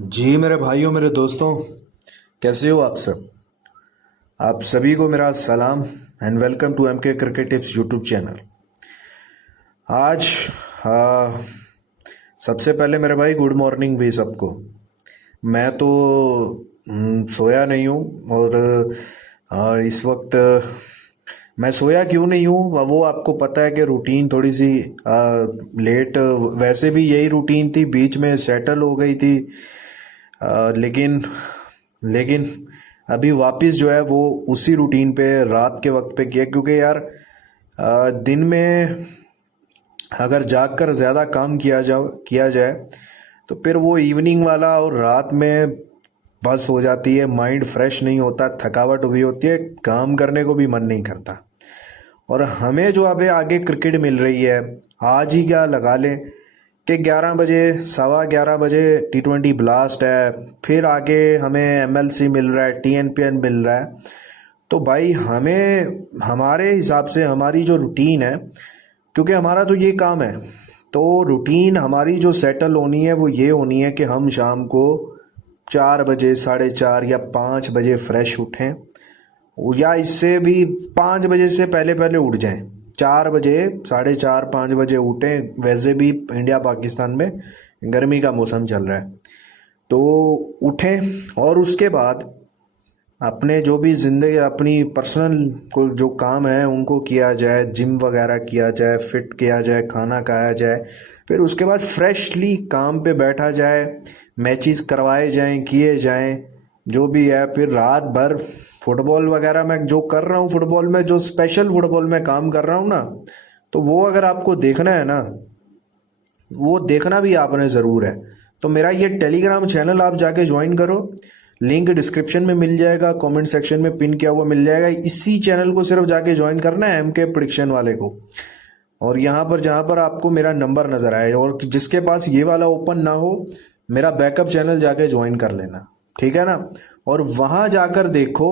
जी मेरे भाइयों, मेरे दोस्तों, कैसे हो आप सब। आप सभी को मेरा सलाम एंड वेलकम टू एम के क्रिकेट टिप्स यूट्यूब चैनल। आज आ, सबसे पहले मेरे भाई गुड मॉर्निंग भी सबको। मैं तो सोया नहीं हूँ और इस वक्त मैं सोया क्यों नहीं हूँ वो आपको पता है कि रूटीन थोड़ी सी लेट, वैसे भी यही रूटीन थी, बीच में सेटल हो गई थी। लेकिन लेकिन अभी वापस जो है वो उसी रूटीन पे रात के वक्त पे किया, क्योंकि यार दिन में अगर जाग कर ज़्यादा काम किया जाए तो फिर वो इवनिंग वाला और रात में बस हो जाती है, माइंड फ्रेश नहीं होता, थकावट हुई होती है, काम करने को भी मन नहीं करता। और हमें जो अभी आगे क्रिकेट मिल रही है, आज ही क्या लगा लें कि 11 बजे, सवा 11 बजे T20 ब्लास्ट है, फिर आगे हमें MLC मिल रहा है, TNPN मिल रहा है। तो भाई हमें हमारे हिसाब से हमारी जो रूटीन है, क्योंकि हमारा तो ये काम है, तो रूटीन हमारी जो सेटल होनी है वो ये होनी है कि हम शाम को 4 बजे, 4:30 या 5 बजे फ्रेश उठें, या इससे भी 5 बजे से पहले पहले उठ जाएं। 4 बजे, 4:30, 5 बजे उठें। वैसे भी इंडिया पाकिस्तान में गर्मी का मौसम चल रहा है, तो उठें और उसके बाद अपने जो भी ज़िंदगी, अपनी पर्सनल को जो काम है उनको किया जाए, जिम वगैरह किया जाए, फिट किया जाए, खाना खाया जाए, फिर उसके बाद फ्रेशली काम पे बैठा जाए, मैचेस करवाए जाएं, किए जाएं, जो भी है। फिर रात भर फुटबॉल वगैरह मैं जो कर रहा हूँ, फुटबॉल में जो स्पेशल फुटबॉल में काम कर रहा हूँ ना, तो वो अगर आपको देखना है ना, वो देखना भी आपने ज़रूर है। तो मेरा ये टेलीग्राम चैनल आप जाके ज्वाइन करो, लिंक डिस्क्रिप्शन में मिल जाएगा, कमेंट सेक्शन में पिन किया हुआ मिल जाएगा। इसी चैनल को सिर्फ जाके ज्वाइन करना है, MK प्रिडिक्शन वाले को। और यहाँ पर जहाँ पर आपको मेरा नंबर नज़र आए और जिसके पास ये वाला ओपन ना हो, मेरा बैकअप चैनल जाके ज्वाइन कर लेना, ठीक है ना। और वहाँ जाकर देखो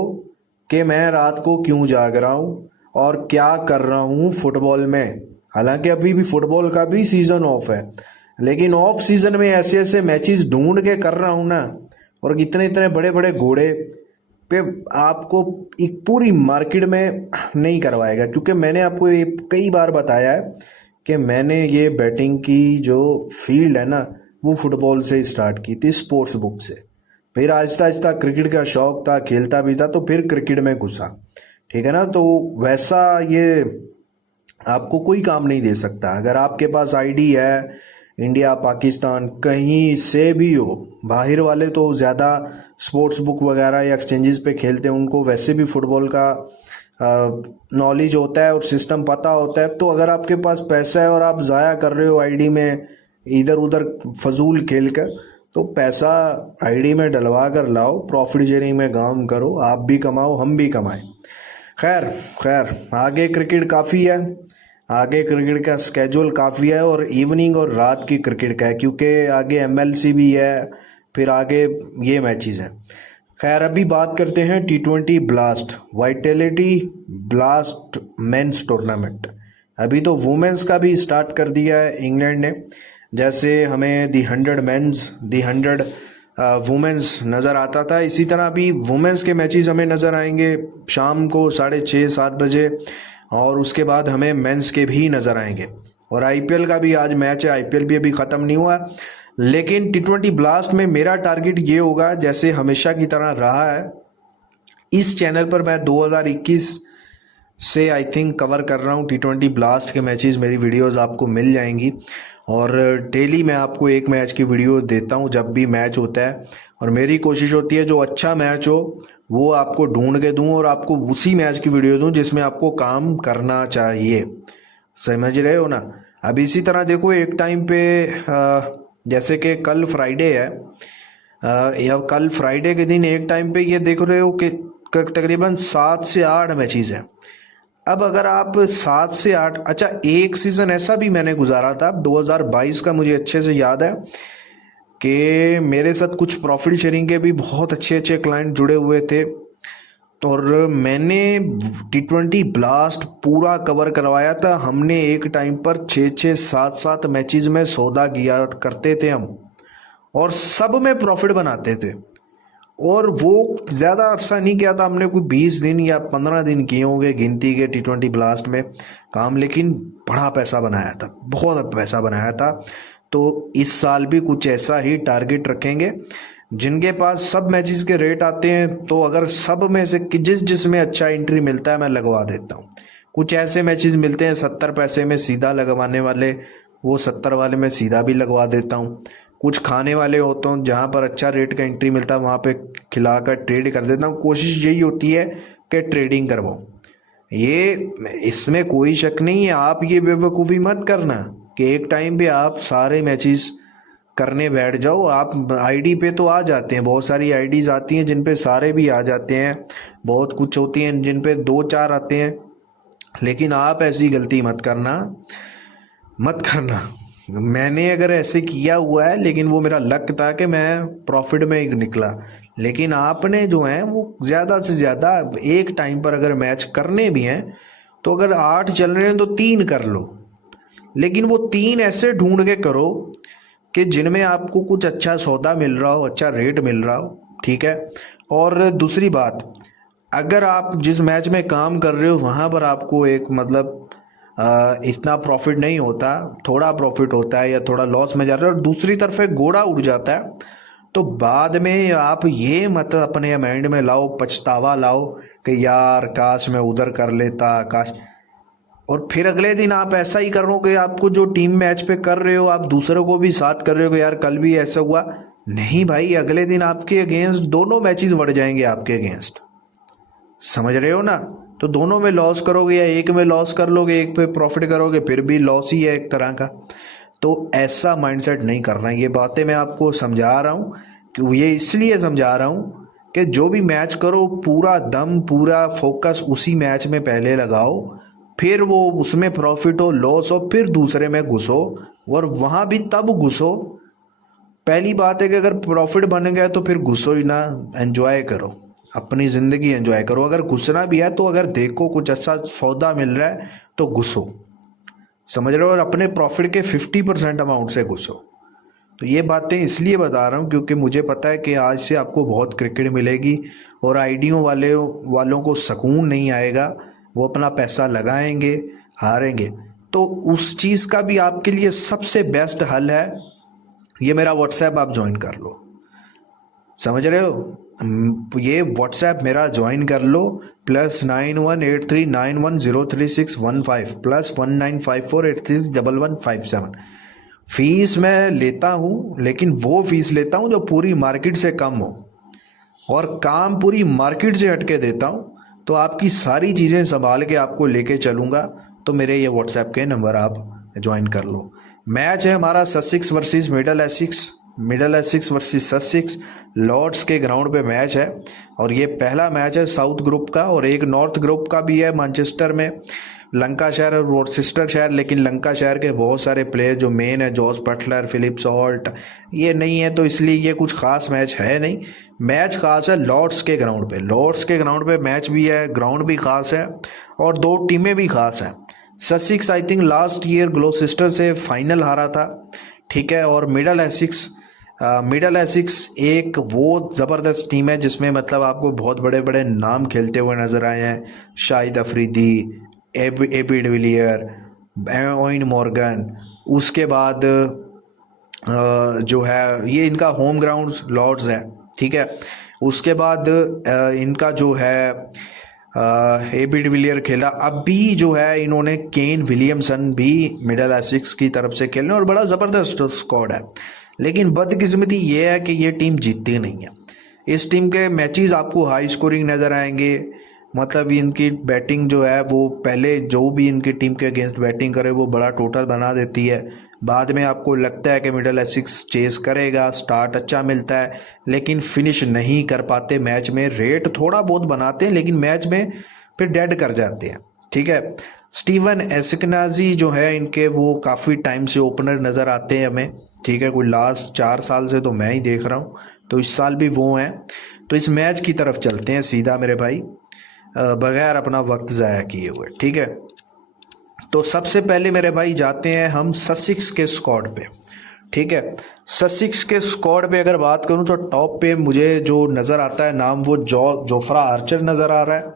कि मैं रात को क्यों जाग रहा हूँ और क्या कर रहा हूँ फुटबॉल में। हालांकि अभी भी फुटबॉल का भी सीज़न ऑफ है, लेकिन ऑफ सीज़न में ऐसे ऐसे मैचेस ढूंढ के कर रहा हूँ ना, और इतने इतने बड़े बड़े घोड़े पे आपको एक पूरी मार्केट में नहीं करवाएगा। क्योंकि मैंने आपको ये कई बार बताया है कि मैंने ये बैटिंग की जो फील्ड है ना, वो फुटबॉल से स्टार्ट की थी, स्पोर्ट्स बुक से। फिर आहिस्ता आहिस्ता क्रिकेट का शौक था, खेलता भी था, तो फिर क्रिकेट में घुसा, ठीक है ना। तो वैसा ये आपको कोई काम नहीं दे सकता। अगर आपके पास आईडी है, इंडिया पाकिस्तान कहीं से भी हो, बाहर वाले तो ज़्यादा स्पोर्ट्स बुक वगैरह या एक्सचेंजेस पे खेलते हैं, उनको वैसे भी फुटबॉल का नॉलेज होता है और सिस्टम पता होता है। तो अगर आपके पास पैसा है और आप ज़ाया कर रहे हो आईडी में इधर उधर फजूल खेल कर, तो पैसा आईडी में डलवा कर लाओ, प्रॉफिट शेयरिंग में काम करो, आप भी कमाओ, हम भी कमाएं। खैर खैर, आगे क्रिकेट काफ़ी है, आगे क्रिकेट का स्केड्यूल काफ़ी है, और इवनिंग और रात की क्रिकेट का है, क्योंकि आगे MLC भी है, फिर आगे ये मैचेस हैं। खैर, अभी बात करते हैं T20 blast, vitality blast men's tournament. अभी तो वुमेन्स का भी स्टार्ट कर दिया है इंग्लैंड ने। जैसे हमें दी 100 मेंस, दी 100 वुमेन्स नज़र आता था, इसी तरह अभी वुमेन्स के मैचेस हमें नज़र आएंगे शाम को 6:30, 7 बजे। और उसके बाद हमें मेंस के भी नज़र आएंगे। और IPL का भी आज मैच है, IPL भी अभी ख़त्म नहीं हुआ। लेकिन T20 ब्लास्ट में मेरा टारगेट ये होगा, जैसे हमेशा की तरह रहा है, इस चैनल पर मैं 2021 से आई थिंक कवर कर रहा हूँ T20 ब्लास्ट के मैचेस। मेरी वीडियोस आपको मिल जाएंगी, और डेली मैं आपको एक मैच की वीडियो देता हूँ जब भी मैच होता है। और मेरी कोशिश होती है जो अच्छा मैच हो वो आपको ढूंढ के दूँ और आपको उसी मैच की वीडियो दूँ जिसमें आपको काम करना चाहिए। समझ रहे हो ना। अब इसी तरह देखो, एक टाइम पे जैसे कि कल फ्राइडे है, या कल फ्राइडे के दिन एक टाइम पे ये देख रहे हो कि तकरीबन 7 से 8 मैचेस हैं। अब अगर आप 7 से 8, अच्छा, एक सीज़न ऐसा भी मैंने गुजारा था 2022 का, मुझे अच्छे से याद है कि मेरे साथ कुछ प्रॉफिट शेयरिंग के भी बहुत अच्छे अच्छे क्लाइंट जुड़े हुए थे। तो और मैंने T20 ब्लास्ट पूरा कवर करवाया था। हमने एक टाइम पर 6-6, 7-7 मैचेस में सौदा किया करते थे हम, और सब में प्रॉफिट बनाते थे। और वो ज़्यादा अरसा नहीं किया था हमने, कोई 20 दिन या 15 दिन किए होंगे गिनती के T20 ब्लास्ट में काम, लेकिन बड़ा पैसा बनाया था, बहुत पैसा बनाया था। तो इस साल भी कुछ ऐसा ही टारगेट रखेंगे। जिनके पास सब मैचेस के रेट आते हैं, तो अगर सब में से जिसमें अच्छा एंट्री मिलता है मैं लगवा देता हूँ। कुछ ऐसे मैचेस मिलते हैं 70 पैसे में सीधा लगवाने वाले, वो 70 वाले में सीधा भी लगवा देता हूँ। कुछ खाने वाले होते हैं जहाँ पर अच्छा रेट का एंट्री मिलता है, वहाँ पे खिलाकर ट्रेड कर देता हूँ। कोशिश यही होती है कि ट्रेडिंग करवाऊँ। ये इसमें कोई शक नहीं है। आप ये बेवकूफ़ी मत करना कि एक टाइम पे आप सारे मैचेस करने बैठ जाओ। आप आईडी पे तो आ जाते हैं, बहुत सारी आईडीज आती हैं जिन पे सारे भी आ जाते हैं, बहुत कुछ होती हैं जिन पे 2-4 आते हैं। लेकिन आप ऐसी गलती मत करना, मत करना। मैंने अगर ऐसे किया हुआ है, लेकिन वो मेरा लक था कि मैं प्रॉफिट में ही निकला। लेकिन आपने जो है वो ज़्यादा से ज़्यादा एक टाइम पर अगर मैच करने भी हैं, तो अगर 8 चल रहे हैं तो 3 कर लो। लेकिन वो 3 ऐसे ढूंढ के करो कि जिनमें आपको कुछ अच्छा सौदा मिल रहा हो, अच्छा रेट मिल रहा हो, ठीक है। और दूसरी बात, अगर आप जिस मैच में काम कर रहे हो वहाँ पर आपको एक मतलब इतना प्रॉफिट नहीं होता, थोड़ा प्रॉफिट होता है या थोड़ा लॉस में जा रहा है, और दूसरी तरफ एक घोड़ा उड़ जाता है, तो बाद में आप ये मत अपने माइंड में लाओ, पछतावा लाओ कि यार काश मैं उधर कर लेता, काश। और फिर अगले दिन आप ऐसा ही करोगे, आपको जो टीम मैच पे कर रहे हो आप दूसरों को भी साथ कर रहे हो कि यार कल भी ऐसा हुआ। नहीं भाई, अगले दिन आपके अगेंस्ट दोनों मैचेस बढ़ जाएंगे आपके अगेंस्ट। समझ रहे हो ना? तो दोनों में लॉस करोगे या एक में लॉस कर लोगे, एक पे प्रॉफिट करोगे, फिर भी लॉस ही है एक तरह का। तो ऐसा माइंडसेट नहीं करना है। ये बातें मैं आपको समझा रहा हूँ कि ये इसलिए समझा रहा हूँ कि जो भी मैच करो पूरा दम, पूरा फोकस उसी मैच में पहले लगाओ, फिर वो उसमें प्रॉफिट हो लॉस हो फिर दूसरे में घुसो, और वहाँ भी तब घुसो। पहली बात है कि अगर प्रॉफिट बन गया तो फिर घुसो ही ना, एंजॉय करो, अपनी ज़िंदगी एंजॉय करो। अगर घुसना भी है तो अगर देखो कुछ अच्छा सौदा मिल रहा है तो घुसो, समझ रहे हो, और अपने प्रॉफिट के 50% अमाउंट से घुसो। तो ये बातें इसलिए बता रहा हूँ क्योंकि मुझे पता है कि आज से आपको बहुत क्रिकेट मिलेगी और आईडियों वालों को सुकून नहीं आएगा। वो अपना पैसा लगाएंगे, हारेंगे। तो उस चीज़ का भी आपके लिए सबसे बेस्ट हल है, ये मेरा व्हाट्सएप आप ज्वाइन कर लो। समझ रहे हो? ये व्हाट्सएप मेरा ज्वाइन कर लो, +9183910361 +1954831157। फीस मैं लेता हूँ, लेकिन वो फीस लेता हूँ जो पूरी मार्केट से कम हो, और काम पूरी मार्केट से हटके देता हूँ। तो आपकी सारी चीज़ें संभाल के आपको लेके चलूँगा। तो मेरे ये व्हाट्सएप के नंबर आप ज्वाइन कर लो। मैच है हमारा Sussex versus Middlesex, Middlesex versus Sussex, Lord's के ग्राउंड पे मैच है। और ये पहला मैच है साउथ ग्रुप का, और एक नॉर्थ ग्रुप का भी है मैनचेस्टर में, लंकाशायर और वॉर्सेस्टरशायर। लेकिन लंकाशायर के बहुत सारे प्लेयर जो मेन है, जॉस बटलर, फिलिप सॉल्ट, ये नहीं है, तो इसलिए ये कुछ खास मैच है नहीं। मैच खास है लॉर्ड्स के ग्राउंड पे, लॉर्ड्स के ग्राउंड पे मैच भी है, ग्राउंड भी खास है, और दो टीमें भी खास हैं। Sussex I think last year Gloucester से फाइनल हारा था, ठीक है। और मिडल एसिक्स एक वो ज़बरदस्त टीम है जिसमें मतलब आपको बहुत बड़े बड़े नाम खेलते हुए नज़र आए हैं, शाहिद अफरीदी, एबी डिविलियर, ओइन मॉर्गन। उसके बाद जो है ये इनका होम ग्राउंड लॉर्ड्स है, ठीक है। उसके बाद इनका जो है एबी डिविलियर खेला। अभी जो है इन्होंने केन विलियमसन भी मिडल एसिक्स की तरफ से खेलने, और बड़ा ज़बरदस्त स्क्वाड है। लेकिन बदकिस्मती ये है कि ये टीम जीतती नहीं है। इस टीम के मैचेस आपको हाई स्कोरिंग नज़र आएंगे, मतलब इनकी बैटिंग जो है वो पहले जो भी इनकी टीम के अगेंस्ट बैटिंग करे वो बड़ा टोटल बना देती है। बाद में आपको लगता है कि मिडल एसिक्स चेस करेगा, स्टार्ट अच्छा मिलता है, लेकिन फिनिश नहीं कर पाते मैच में। रेट थोड़ा बहुत बनाते हैं लेकिन मैच में फिर डेड कर जाते हैं, ठीक है। स्टीवन एस्कनाजी जो है इनके, वो काफ़ी टाइम से ओपनर नज़र आते हैं हमें, ठीक है। कोई लास्ट 4 साल से तो मैं ही देख रहा हूँ, तो इस साल भी वो हैं। तो इस मैच की तरफ चलते हैं सीधा मेरे भाई, बगैर अपना वक्त ज़ाया किए हुए, ठीक है। तो सबसे पहले मेरे भाई जाते हैं हम ससेक्स के स्क्वाड पे। ठीक है। ससिक्स के स्क्वाड पे अगर बात करूं तो टॉप पे मुझे जो नज़र आता है नाम, वो जोफ्रा आर्चर नज़र आ रहा है,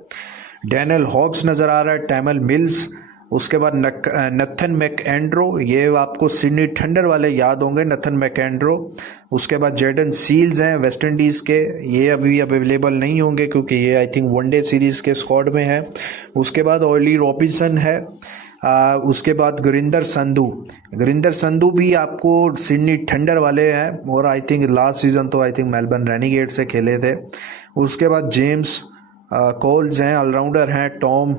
डैनियल हॉग्स नज़र आ रहा है, टैमल मिल्स, उसके बाद नथन मैकएंड्रो, ये आपको सिडनी थंडर वाले याद होंगे, नथन मैकएंड्रो। उसके बाद जेडन सील्स हैं वेस्ट इंडीज़ के, ये अभी अवेलेबल नहीं होंगे क्योंकि ये आई थिंक वनडे सीरीज़ के स्क्वाड में है। उसके बाद ऑली रॉबिन्सन है। उसके बाद गुरिंदर संधू भी आपको सिडनी थंडर वाले हैं, और आई थिंक लास्ट सीज़न तो आई थिंक मेलबर्न रेनिगेट से खेले थे। उसके बाद जेम्स कोल्स हैं, ऑलराउंडर हैं। टॉम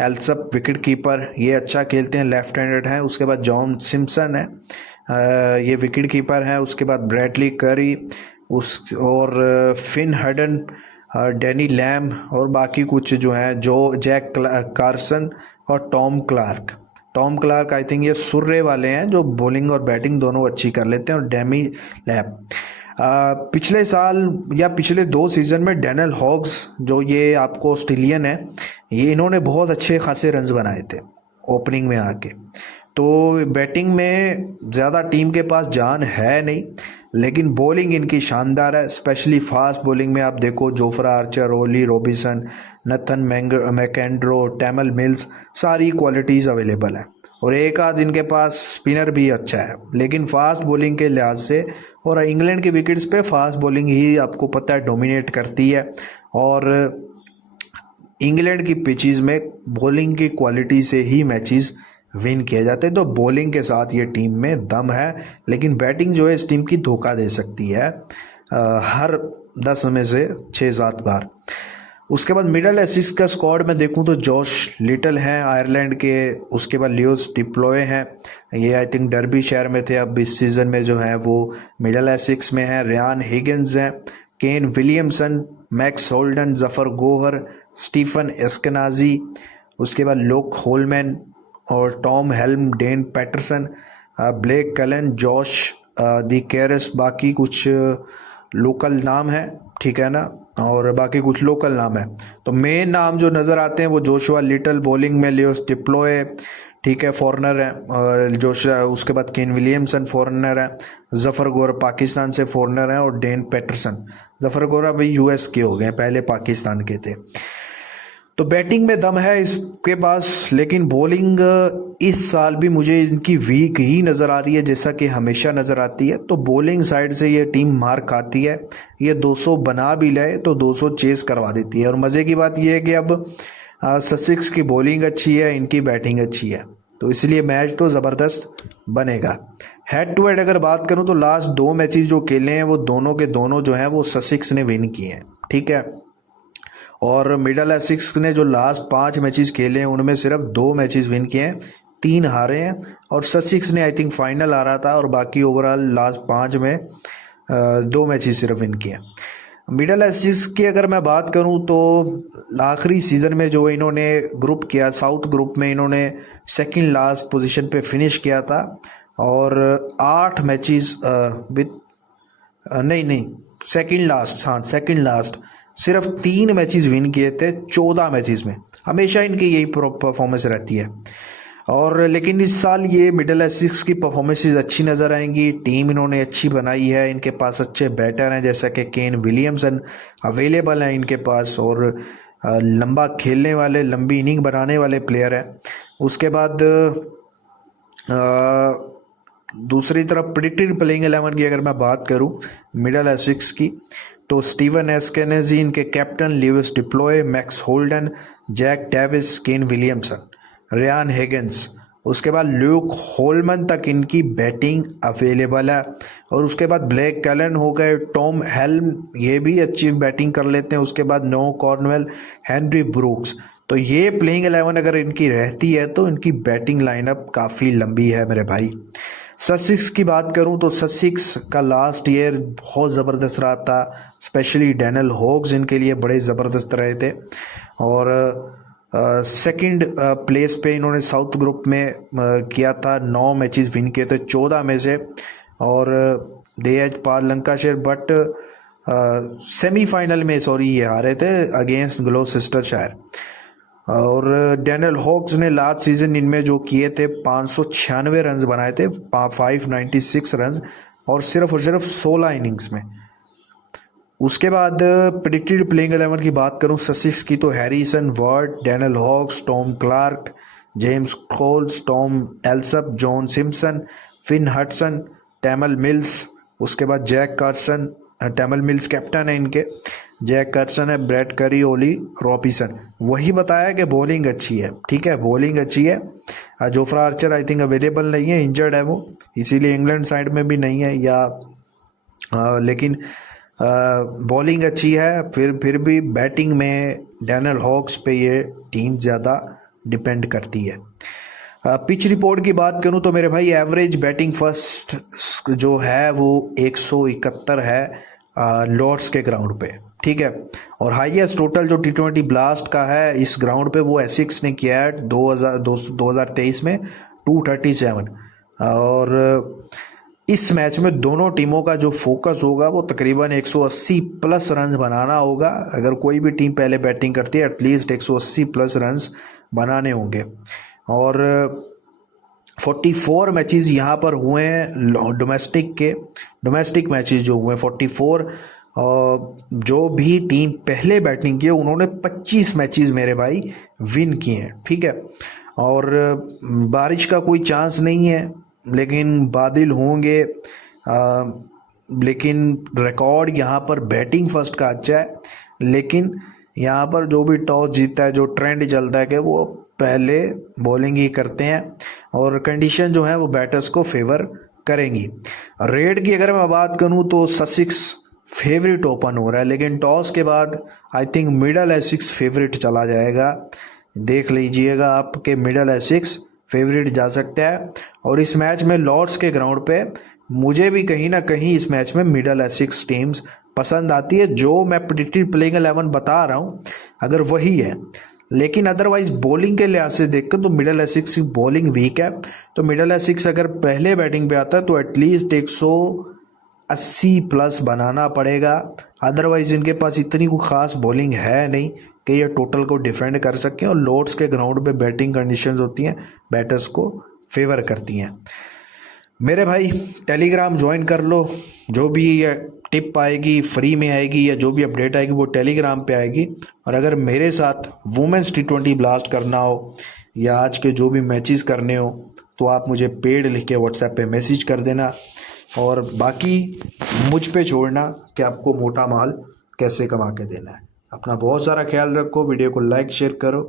एल्सप विकेट कीपर, ये अच्छा खेलते हैं, लेफ्ट हैंडेड हैं। उसके बाद जॉन सिम्पसन है, ये विकेट कीपर हैं। उसके बाद ब्रैडली करी और फिन हडन, डैनी लैम, और बाकी कुछ जो हैं, जैक कार्सन और टॉम क्लार्क आई थिंक ये सुर्रे वाले हैं जो बॉलिंग और बैटिंग दोनों अच्छी कर लेते हैं। और डेमी लैब, पिछले साल या पिछले 2 सीज़न में डैनियल हॉग्स जो ये आपको ऑस्ट्रेलियन है, ये इन्होंने बहुत अच्छे खासे रन्स बनाए थे ओपनिंग में आके। तो बैटिंग में ज़्यादा टीम के पास जान है नहीं, लेकिन बॉलिंग इनकी शानदार है, स्पेशली फास्ट बॉलिंग में आप देखो Jofra Archer, Ollie Robinson, Nathan मैकेंड्रो, टैमल mills, सारी क्वालिटीज़ अवेलेबल है। और एक आध इनके पास स्पिनर भी अच्छा है, लेकिन फास्ट बॉलिंग के लिहाज से, और इंग्लैंड की विकेट्स पे फास्ट बॉलिंग ही आपको पता है डोमिनेट करती है। और इंग्लैंड की पिचेस में बॉलिंग की क्वालिटी से ही मैचेस विन किए जाते हैं। तो बॉलिंग के साथ ये टीम में दम है, लेकिन बैटिंग जो है इस टीम की धोखा दे सकती है हर 10 में से 6-7 बार। उसके बाद मिडल एसिस का स्क्वाड में देखूं तो जॉश लिटल हैं आयरलैंड के। उसके बाद लियोस डिप्लॉय हैं, ये आई थिंक डर्बी शहर में थे, अब इस सीज़न में जो है वो मिडल एसिक्स में हैं। रियान हिगिंस हैं, Ken Williamson, Max Holden, Zafar Gohar, Stephen Eskinazi, उसके बाद लोक होलमैन और Tom Helm, Dan Patterson, Blake Cullen, Josh de Caires, बाकी कुछ लोकल नाम है, ठीक है ना, और बाकी कुछ लोकल नाम है। तो मेन नाम जो नज़र आते हैं वो जोशुआ लिटल बॉलिंग में, लियोस डिप्लॉय ठीक है फॉरनर है, और उसके बाद केन विलियमसन फॉरनर है, जफर गोरा पाकिस्तान से फॉरनर है, और डेन पैटरसन। जफर गोरा भाई यूएस के हो गए, पहले पाकिस्तान के थे। तो बैटिंग में दम है इसके पास, लेकिन बॉलिंग इस साल भी मुझे इनकी वीक ही नज़र आ रही है, जैसा कि हमेशा नज़र आती है। तो बॉलिंग साइड से ये टीम मार खाती है, ये 200 बना भी ले तो 200 चेस करवा देती है। और मज़े की बात यह है कि अब ससिक्स की बॉलिंग अच्छी है, इनकी बैटिंग अच्छी है, तो इसलिए मैच तो ज़बरदस्त बनेगा। हेड टू हेड अगर बात करूं तो लास्ट 2 मैचेस जो खेले हैं वो दोनों के दोनों जो हैं वो ससिक्स ने विन किए हैं, ठीक है। और मिडल एसिक्स ने जो लास्ट 5 मैचेस खेले हैं उनमें सिर्फ 2 मैचेस विन किए हैं, 3 हारे हैं। और ससिक्स ने आई थिंक फाइनल आ रहा था, और बाकी ओवरऑल लास्ट 5 में 2 मैचेस सिर्फ विन किए हैं। मिडल एसिक्स की अगर मैं बात करूं तो आखिरी सीज़न में जो इन्होंने ग्रुप किया, साउथ ग्रुप में इन्होंने सेकंड लास्ट पोजीशन पे फिनिश किया था, और 8 मैचेस विद नहीं सेकंड लास्ट, हाँ सेकंड लास्ट, सिर्फ 3 मैचेस विन किए थे 14 मैचेस में। हमेशा इनकी यही परफॉर्मेंस रहती है। और लेकिन इस साल ये मिडल एसिक्स की परफॉर्मेंसेस अच्छी नज़र आएंगी, टीम इन्होंने अच्छी बनाई है, इनके पास अच्छे बैटर हैं जैसा कि केन विलियमसन अवेलेबल हैं इनके पास, और लंबा खेलने वाले, लंबी इनिंग बनाने वाले प्लेयर हैं। उसके बाद दूसरी तरफ प्रेडिक्टेड प्लेइंग 11 की अगर मैं बात करूं मिडल एसिक्स की, तो स्टीवन एस्केनेजी इनके captain, Leus du Plooy, Max Holden, Jack Davies, Kane Williamson, Ryan Higgins, उसके बाद ल्यूक होलमन तक इनकी बैटिंग अवेलेबल है। और उसके बाद ब्लैक कैलन हो गए, टॉम हेल्म, ये भी अच्छी बैटिंग कर लेते हैं। उसके बाद नो कॉर्नवेल, हेनरी ब्रूक्स। तो ये प्लेइंग 11 अगर इनकी रहती है तो इनकी बैटिंग लाइनअप काफ़ी लंबी है मेरे भाई। ससिक्स की बात करूं तो ससिक्स का लास्ट ईयर बहुत ज़बरदस्त रहा था, स्पेशली डैनियल हॉग्स इनके लिए बड़े ज़बरदस्त रहे थे। और सेकंड प्लेस पे इन्होंने साउथ ग्रुप में किया था, 9 मैचेस विन किए थे 14 में से, और दे एज पार लंकाशायर, बट सेमीफाइनल में ये हारे थे अगेंस्ट ग्लोसेस्टरशायर। और डैनियल हॉक्स ने लास्ट सीजन इनमें जो किए थे 596 रन बनाए थे, 596 रन, और सिर्फ 16 इनिंग्स में। उसके बाद प्रेडिक्टेड प्लेइंग 11 की बात करूं ससेक्स की, तो Harrison, Ward, Daniel Hawkes, Tom Clark, James Coles, Tom Alsop, John Simpson, Fynn Hudson, Tymal Mills. उसके बाद Jack Carson, Tymal Mills captain है इनके, जैक कार्सन है, ब्रैड करी, ओली रॉबिसन। वही बताया कि बॉलिंग अच्छी है, ठीक है, बॉलिंग अच्छी है। Jofra Archer I think available नहीं है, इंजर्ड है वो, इसीलिए इंग्लैंड साइड में भी नहीं है, या लेकिन बॉलिंग अच्छी है। फिर भी बैटिंग में डैनियल हॉक्स पे ये टीम ज़्यादा डिपेंड करती है। पिच रिपोर्ट की बात करूं तो मेरे भाई एवरेज बैटिंग फर्स्ट जो है वो 171 है लॉर्ड्स के ग्राउंड पे, ठीक है। और हाईएस्ट टोटल जो T20 ब्लास्ट का है इस ग्राउंड पे वो एसिक्स ने किया है 2023 में 237। और इस मैच में दोनों टीमों का जो फोकस होगा वो तकरीबन 180 प्लस रन बनाना होगा। अगर कोई भी टीम पहले बैटिंग करती है एटलीस्ट 180 प्लस रन बनाने होंगे। और 44 मैचेस यहाँ पर हुए हैं डोमेस्टिक मैचेस जो हुए 44। जो भी टीम पहले बैटिंग की है उन्होंने 25 मैचेस मेरे भाई विन किए हैं, ठीक है। और बारिश का कोई चांस नहीं है, लेकिन बादल होंगे। लेकिन रिकॉर्ड यहाँ पर बैटिंग फर्स्ट का अच्छा है, लेकिन यहाँ पर जो भी टॉस जीतता है, जो ट्रेंड चलता है कि वो पहले बॉलिंग ही करते हैं, और कंडीशन जो है वो बैटर्स को फेवर करेंगी। रेड की अगर मैं बात करूँ तो ससेक्स फेवरेट ओपन हो रहा है, लेकिन टॉस के बाद I think middle Asics favourite चला जाएगा। देख लीजिएगा आपके मिडल एसिक्स फेवरेट जा सकता है। और इस मैच में लॉर्ड्स के ग्राउंड पे मुझे भी कहीं ना कहीं इस मैच में मिडल एसिक्स टीम्स पसंद आती है। जो मैं प्रेडिक्टेड प्लेइंग 11 बता रहा हूँ अगर वही है, लेकिन अदरवाइज बॉलिंग के लिहाज से देखकर तो मिडल एसिक्स की बॉलिंग वीक है। तो मिडल एसिक्स अगर पहले बैटिंग पे आता है तो एटलीस्ट 180 प्लस बनाना पड़ेगा। अदरवाइज इनके पास इतनी कोई खास बॉलिंग है नहीं कि ये टोटल को डिफेंड कर सकें। और लॉर्ड्स के ग्राउंड पे बैटिंग कंडीशंस होती हैं, बैटर्स को फेवर करती हैं। मेरे भाई टेलीग्राम ज्वाइन कर लो, जो भी टिप आएगी फ्री में आएगी, या जो भी अपडेट आएगी वो टेलीग्राम पे आएगी। और अगर मेरे साथ वुमेन्स T20 ब्लास्ट करना हो या आज के जो भी मैचेस करने हो तो आप मुझे पेड लिख के व्हाट्सएप पे मैसेज कर देना, और बाकी मुझ पे छोड़ना कि आपको मोटा माल कैसे कमा के देना है। अपना बहुत सारा ख्याल रखो, वीडियो को लाइक शेयर करो।